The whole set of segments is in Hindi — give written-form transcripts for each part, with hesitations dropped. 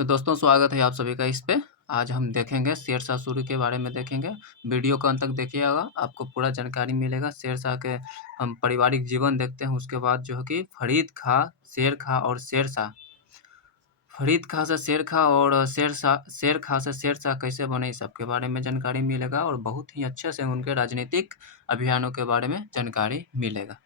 तो दोस्तों स्वागत है आप सभी का इस पे। आज हम देखेंगे शेरशाह सूरी के बारे में देखेंगे। वीडियो को अंत तक देखिएगा, आपको पूरा जानकारी मिलेगा। शेरशाह के हम पारिवारिक जीवन देखते हैं, उसके बाद जो है कि फरीद खां, शेर खां और शेरशाह। फरीद खां से शेर खां और शेर खां से शेरशाह कैसे बने, इस सब के बारे में जानकारी मिलेगा और बहुत ही अच्छे से उनके राजनीतिक अभियानों के बारे में जानकारी मिलेगा।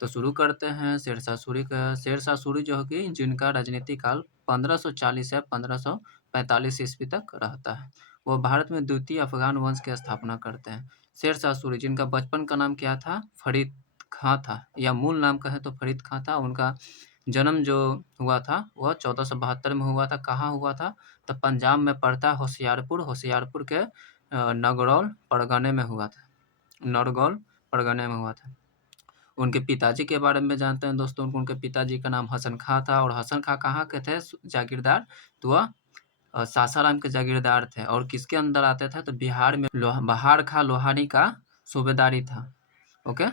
तो शुरू करते हैं शेरशाह सूरी का। शेरशाह सूरी जो है कि जिनका राजनीतिक काल 1540 से 1545 ईस्वी तक रहता है। वो भारत में द्वितीय अफगान वंश की स्थापना करते हैं। शेरशाह सूरी जिनका बचपन का नाम क्या था, फरीद खां था, या मूल नाम कहें तो फरीद खां था। उनका जन्म जो हुआ था वह 1472 में हुआ था। कहाँ हुआ था? तो पंजाब में पड़ता होशियारपुर के नगरौल परगने में हुआ था। नरगौल परगने में हुआ था। उनके पिताजी के बारे में जानते हैं दोस्तों। उनके पिताजी का नाम हसन खां था और हसन खां कहाँ के थे? जागीरदार। तो वह सासाराम के जागीरदार थे और किसके अंदर आते थे? तो बिहार में बहार खां लोहानी का सूबेदारी था। ओके,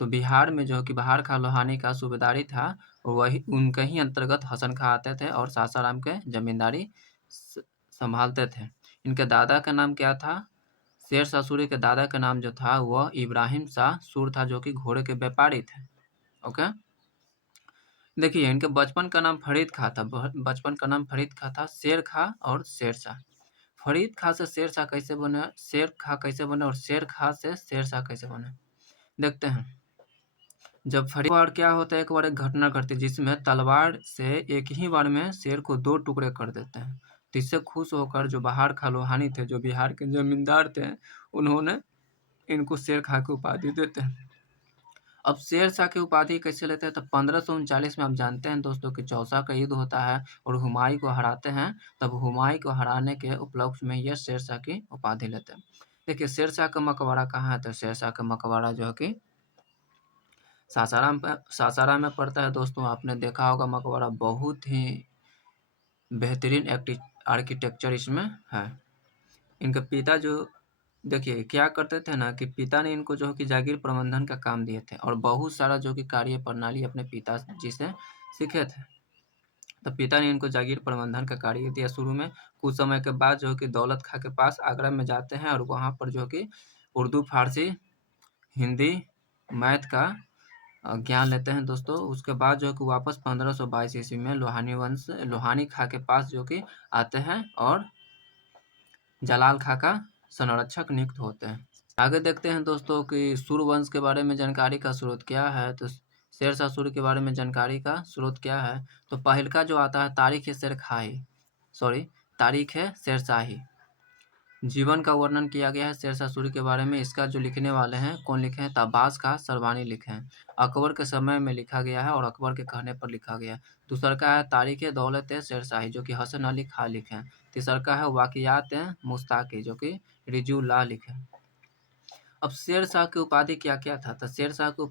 तो बिहार में जो कि बहार खां लोहानी का सूबेदारी था, वही उनके ही अंतर्गत हसन खां आते थे और सासाराम के जमींदारी संभालते थे। इनके दादा का नाम क्या था? शेरशाह सूरी के दादा का नाम जो था वह इब्राहिम शाह सूर था, जो कि घोड़े के व्यापारी थे। ओके, देखिए इनके बचपन का नाम फरीद खां था। बचपन का नाम फरीद खां था। शेर खां और शेरशाह। फरीद खां से शेरशाह कैसे बने, शेर खां कैसे बने और शेर खां से शेरशाह कैसे बने, देखते हैं। जब फरीद बार क्या होता है, एक बार एक घटना घटती है जिसमें तलवार से एक ही बार में शेर को 2 टुकड़े कर देते हैं। तो इससे खुश होकर जो बहार खां लोहानी थे, जो बिहार के जमींदार थे, उन्होंने इनको शेर खां की उपाधि देते हैं। अब शेरशाह की उपाधि कैसे लेते हैं? तो 1539 में आप जानते हैं दोस्तों कि चौसा का युद्ध होता है और हुमायूं को हराते हैं। तब हुमायूं को हराने के उपलक्ष्य में ये शेरशाह की उपाधि लेते हैं। देखिए शेरशाह का मकबरा कहाँ है? तो शेरशाह का मकबरा जो है कि सासाराम में पड़ता है दोस्तों। आपने देखा होगा मकबरा, बहुत ही बेहतरीन आर्किटेक्चर इसमें है। इनके पिता जो देखिए क्या करते थे ना, कि पिता ने इनको जो है कि जागीर प्रबंधन का काम दिए थे और बहुत सारा जो कि कार्य प्रणाली अपने पिताजी से सीखे थे। तो पिता ने इनको जागीर प्रबंधन का कार्य दिया शुरू में। कुछ समय के बाद जो है कि दौलत खां के पास आगरा में जाते हैं और वहाँ पर जो है कि उर्दू, फारसी, हिंदी, मैथ का ज्ञान लेते हैं दोस्तों। उसके बाद जो है कि वापस 1522 ईस्वी में लोहानी खां के पास जो कि आते हैं और जलाल खां का संरक्षक नियुक्त होते हैं। आगे देखते हैं दोस्तों कि सूर्यवंश के बारे में जानकारी का स्रोत क्या है। तो शेरशाह सूरी के बारे में जानकारी का स्रोत क्या है? तो पहलका जो आता है तारीख है शेरशाही। जीवन का वर्णन किया गया है शेरशाह सूरी के बारे में। इसका जो लिखने वाले हैं, कौन लिखे हैं? तबास खां सरवानी लिखे हैं। अकबर के समय में लिखा गया है और अकबर के कहने पर लिखा गया है। दूसरा का है तारीख दौलत शेरशाही, जो कि हसन अली खां लिखे हैं। तीसरा का है वाकियात मुस्ताकी, जो कि रिजुल्लाह लिखे हैं। अब शेरशाह की उपाधि क्या क्या था? तो शेरशाह की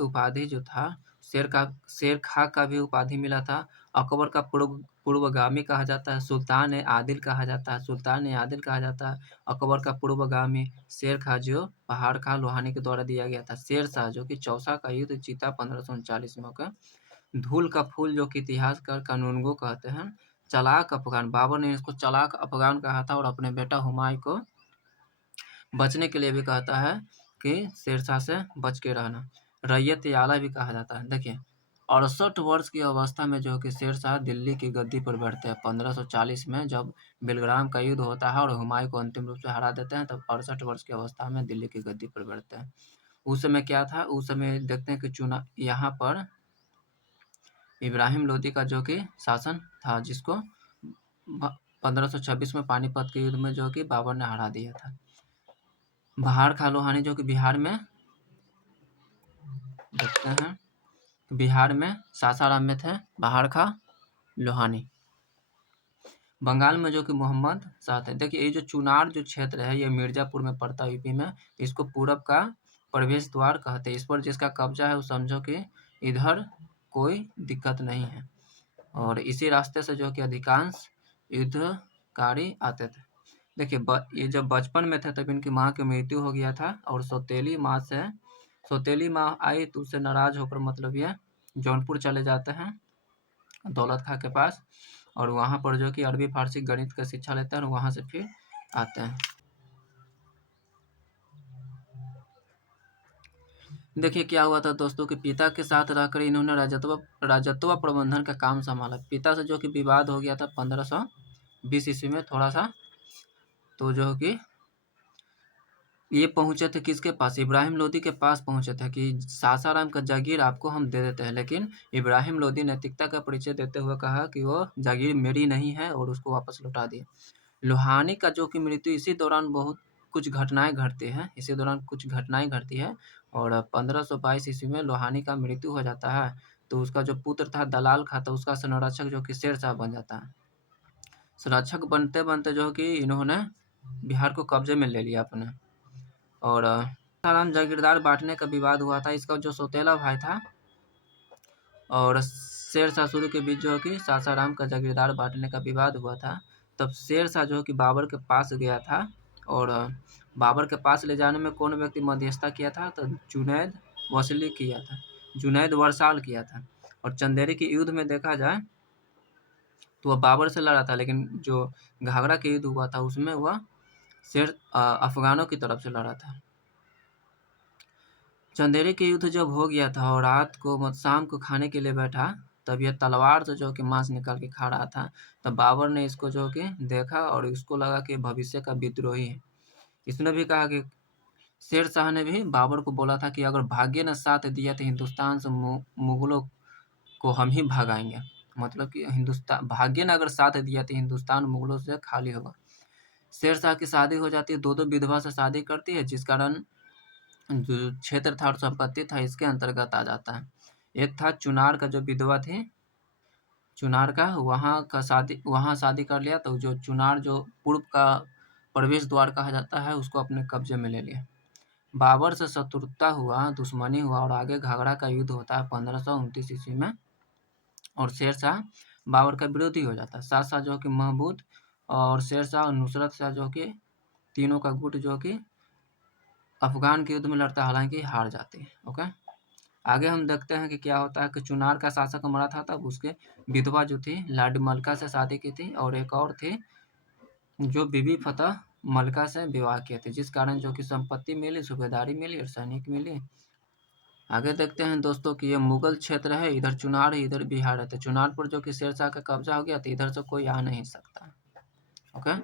उपाधि जो था, शेर खां का भी उपाधि मिला था। अकबर का पूर्वगामी कहा जाता है। सुल्तान आदिल कहा जाता है। अकबर का पूर्वगामी शेर खां जो पहाड़ खां लोहानी के द्वारा दिया गया था। शेरशाह जो कि चौसा का युद्ध जीता 1539 में होकर। धूल का फूल जो कि इतिहासकार कानूनगो कहते हैं। चालाक अफगान, बाबर ने इसको चालाक अफगान कहा था और अपने बेटा हुमायूं को बचने के लिए भी कहता है कि शेरशाह से बच के रहना। रैयत आला भी कहा जाता है। देखिए 68 वर्ष की अवस्था में जो कि शेरशाह दिल्ली की गद्दी पर बैठते हैं 1540 में, जब बेलग्राम का युद्ध होता है और हुमायूं को अंतिम रूप से हरा देते हैं। तब 68 वर्ष की अवस्था में दिल्ली की गद्दी पर बैठते हैं। उस समय क्या था? उस समय देखते हैं कि चुना यहाँ पर इब्राहिम लोदी का जो कि शासन था, जिसको 1526 में पानीपत के युद्ध में जो कि बाबर ने हरा दिया था। बहार खां लोहानी जो कि बिहार में देखते हैं, बिहार में सासाराम में थे बहार खां लोहानी। बंगाल में जो कि मोहम्मद शाह थे। देखिए ये जो चुनार जो क्षेत्र है, ये मिर्जापुर में पड़ता है यूपी में। इसको पूरब का प्रवेश द्वार कहते हैं। इस पर जिसका कब्जा है वो समझो कि इधर कोई दिक्कत नहीं है और इसी रास्ते से जो कि अधिकांश युद्धकारी आते थे। देखिए ये जब बचपन में थे तब इनकी माँ की मृत्यु हो गया था और सौतेली माँ आई तो उससे नाराज होकर मतलब ये जौनपुर चले जाते हैं दौलत खां के पास और वहाँ पर जो कि अरबी फारसी गणित का शिक्षा लेते हैं और वहाँ से फिर आते हैं। देखिए क्या हुआ था दोस्तों कि पिता के साथ रहकर इन्होंने राजत्व प्रबंधन का काम संभाला। पिता से जो कि विवाद हो गया था 1520 ईस्वी में थोड़ा सा, तो जो कि ये पहुंचे थे किसके पास, इब्राहिम लोदी के पास पहुंचे थे कि सासाराम का जागीर आपको हम दे देते हैं। लेकिन इब्राहिम लोदी नैतिकता का परिचय देते हुए कहा कि वो जागीर मेरी नहीं है और उसको वापस लौटा दिए। लोहानी का जो कि मृत्यु इसी दौरान बहुत कुछ घटनाएं घटती हैं, इसी दौरान कुछ घटनाएं घटती है और 1522 ईस्वी में लोहानी का मृत्यु हो जाता है। तो उसका जो पुत्र था दलाल खा था, उसका संरक्षक जो कि शेर शाह बन जाता है। संरक्षक बनते बनते जो कि इन्होंने बिहार को कब्जे में ले लिया अपने। और सासाराम जागीरदार बांटने का विवाद हुआ था। इसका जो सौतेला भाई था और शेर शाह सूरी के बीच जो है कि सासाराम का जागीरदार बांटने का विवाद हुआ था। तब शेर शाह जो है कि बाबर के पास गया था और बाबर के पास ले जाने में कौन व्यक्ति मध्यस्थता किया था, तो जुनैद वसली किया था, जुनैद वरसाल किया था। और चंदेरी के युद्ध में देखा जाए तो वह बाबर से लड़ा था, लेकिन जो घाघरा के युद्ध हुआ था उसमें वह अफगानों की तरफ से लड़ा था। चंदेरी के युद्ध जब हो गया था और रात को शाम को खाने के लिए बैठा, तब यह तलवार से जो कि मांस निकाल के खा रहा था। तब बाबर ने इसको जो कि देखा और इसको लगा कि भविष्य का विद्रोही है। इसने भी कहा कि शेर शाह ने भी बाबर को बोला था कि अगर भाग्य ने साथ दिया तो हिंदुस्तान से मुगलों को हम ही भगाएंगे। मतलब कि हिंदुस्तान भाग्य ने अगर साथ दिया तो हिंदुस्तान मुगलों से खाली होगा। शेर शाह की शादी हो जाती है, दो विधवा से शादी करती है, जिस कारण जो क्षेत्र था और संपत्ति था इसके अंतर्गत आ जाता है। एक था चुनार का जो विधवा थी, चुनार का वहाँ शादी कर लिया, तो जो चुनार जो पूर्व का प्रवेश द्वार कहा जाता है उसको अपने कब्जे में ले लिया। बाबर से शत्रुता हुआ, दुश्मनी हुआ और आगे घाघरा का युद्ध होता है 1529 ईस्वी में और शेर शाह बाबर का विरोधी हो जाता है। साथ साथ जो कि महमूद और शेर शाह और नुसरत शाह जो कि तीनों का गुट जो कि अफगान के युद्ध में लड़ता है, हालांकि हार जाते हैं। ओके, आगे हम देखते हैं कि क्या होता है कि चुनार का शासक मरा था, तब उसके विधवा जो थी लाडी मलका से शादी की थी और एक और थी जो बीबी फतेह मलका से विवाह किए थे, जिस कारण जो कि संपत्ति मिली, सूबेदारी मिली और सैनिक मिली। आगे देखते हैं दोस्तों कि ये मुगल क्षेत्र है, इधर चुनार है, इधर बिहार है। तो चुनार पर जो कि शेर शाह का कब्जा हो गया तो इधर से कोई आ नहीं सकता। ओके,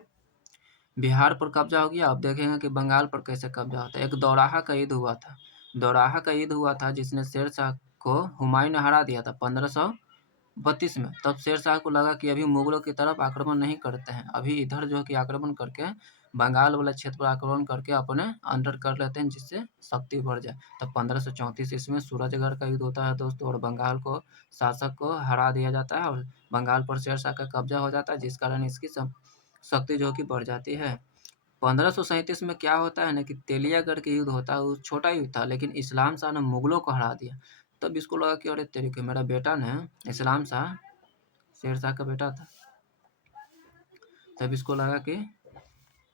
बिहार पर कब्जा हो गया। अब देखेंगे कि बंगाल पर कैसे कब्जा होता है। एक दौराहा का युद्ध हुआ था, दौराहा का युद्ध हुआ था जिसने शेर शाह को हुमायूं ने हरा दिया था 1532 में। तब शेर शाह को लगा कि अभी मुगलों की तरफ आक्रमण नहीं करते हैं, अभी इधर जो है कि आक्रमण करके बंगाल वाला क्षेत्र पर आक्रमण करके अपने अंडर कर लेते हैं, जिससे शक्ति बढ़ जाए। तब 1534 ईस्वी में सूरजगढ़ का युद्ध होता है दोस्तों और बंगाल को शासक को हरा दिया जाता है और बंगाल पर शेर शाह का कब्जा हो जाता है, जिस कारण इसकी शक्ति जो कि बढ़ जाती है। 1537 में क्या होता है ना कि तेलियागढ़ के युद्ध होता है, वो छोटा युद्ध था लेकिन इस्लाम शाह ने मुगलों को हरा दिया। तब इसको लगा कि अरे तेरे के मेरा बेटा ने, इस्लाम शाह शेर शाह का बेटा था, तब इसको लगा कि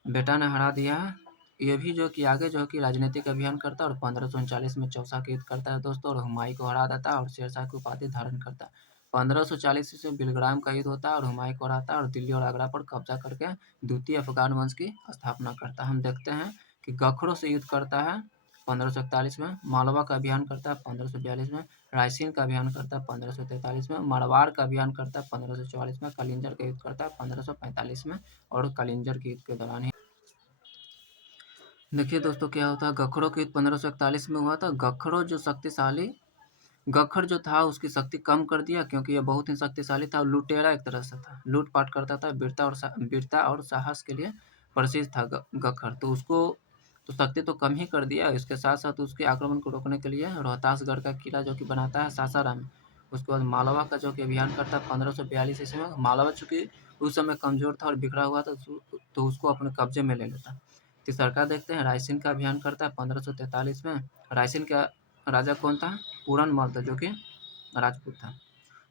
बेटा ने हरा दिया। ये भी जो कि आगे जो कि राजनीतिक अभियान करता है और 1539 में चौसा का युद्ध करता है दोस्तों और हुमायूं को हरा देता है और शेर शाह की उपाधि धारण करता है। 1540 से बिलग्राम का युद्ध होता है और हुमायूं को हराता है और दिल्ली और आगरा पर कब्जा करके द्वितीय अफगान वंश की स्थापना करता है। हम देखते हैं कि गखरों से युद्ध करता है 1541 में, मालवा का अभियान करता है 1542 में, रायसीन का अभियान करता है 1543 में, मारवाड़ का अभियान करता है 1544 में, कलिंजर का युद्ध करता है 1545 में और कलिंजर के युद्ध के दौरान ही देखिए दोस्तों क्या होता है। गखरों के युद्ध 1541 में हुआ था। गखरों जो शक्तिशाली गखर जो था उसकी शक्ति कम कर दिया क्योंकि यह बहुत ही शक्तिशाली था और लुटेरा एक तरह से था, लूटपाट करता था, वीरता और साहस के लिए प्रसिद्ध था गखर। तो उसको तो शक्ति तो कम ही कर दिया। इसके साथ साथ उसके आक्रमण को रोकने के लिए रोहतासगढ़ का किला जो कि बनाता है सासाराम, उसके बाद मालवा का जो कि अभियान करता है 1542 ईस्वी में। मालवा चूंकि उस समय कमजोर था और बिखरा हुआ था तो उसको अपने कब्जे में ले लेता। तीसरका देखते हैं, रायसीन का अभियान करता है 1543 में। रायसीन का राजा कौन था? पूरन मल था जो कि राजपूत था।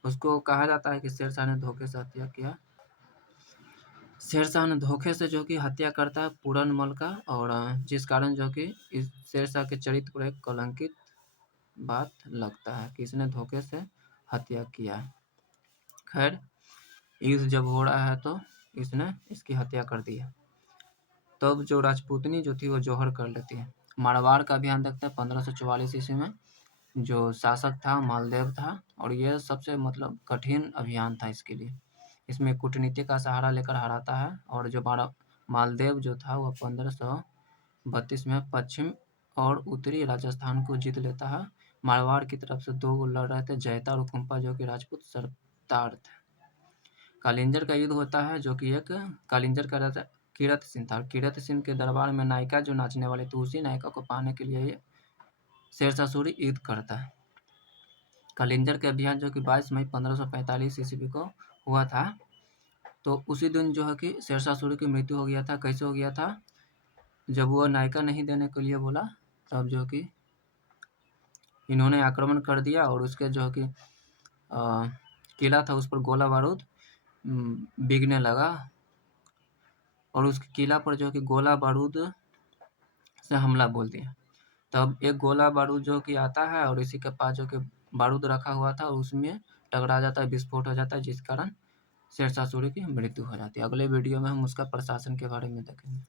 उसको कहा जाता है कि शेरशाह ने धोखे से हत्या किया। शेरशाह ने धोखे से जो कि हत्या करता है पूरन मल का और जिस कारण जो कि इस शेरशाह के चरित्र पर एक कलंकित बात लगता है कि इसने धोखे से हत्या किया। खैर युद्ध जब हो रहा है तो इसने इसकी हत्या कर दी है। तब जो राजपूतनी जो थी वो जौहर कर लेती है। मारवाड़ का अभियान देखते हैं 1544 ईस्वी में। जो शासक था मालदेव था और ये सबसे मतलब कठिन अभियान था इसके लिए। इसमें कूटनीति का सहारा लेकर हराता है और जो मालदेव जो था वह 1532 में पश्चिम और उत्तरी राजस्थान को जीत लेता है। मारवाड़ की तरफ से 2 लड़ रहे थे, जयता और कुंपा, जो कि राजपूत सरदार थे। कालिंजर का युद्ध होता है, जो कि एक कालिंजर का राजा कीरत सिंह था। कीरत सिंह के दरबार में नायिका जो नाचने वाली थी, उसी नायिका को पाने के लिए ये शेरशाह सूरी युद्ध करता है। कालिंजर के अभियान जो कि 22 मई 1545 ईस्वी को हुआ था, तो उसी दिन जो है कि शेरशाह सूरी की मृत्यु हो गया था। कैसे हो गया था? जब वो नायिका नहीं देने के लिए बोला, तब जो कि इन्होंने आक्रमण कर दिया और उसके जो कि किला था उस पर गोला बारूद बिगने लगा और उस किला पर जो कि गोला बारूद से हमला बोल दिया। तब एक गोला बारूद जो कि आता है और इसी के पास जो कि बारूद रखा हुआ था उसमें टकरा जाता है, विस्फोट हो जाता है, जिस कारण शेरशाह सूरी की मृत्यु हो जाती है। अगले वीडियो में हम उसका प्रशासन के बारे में देखेंगे।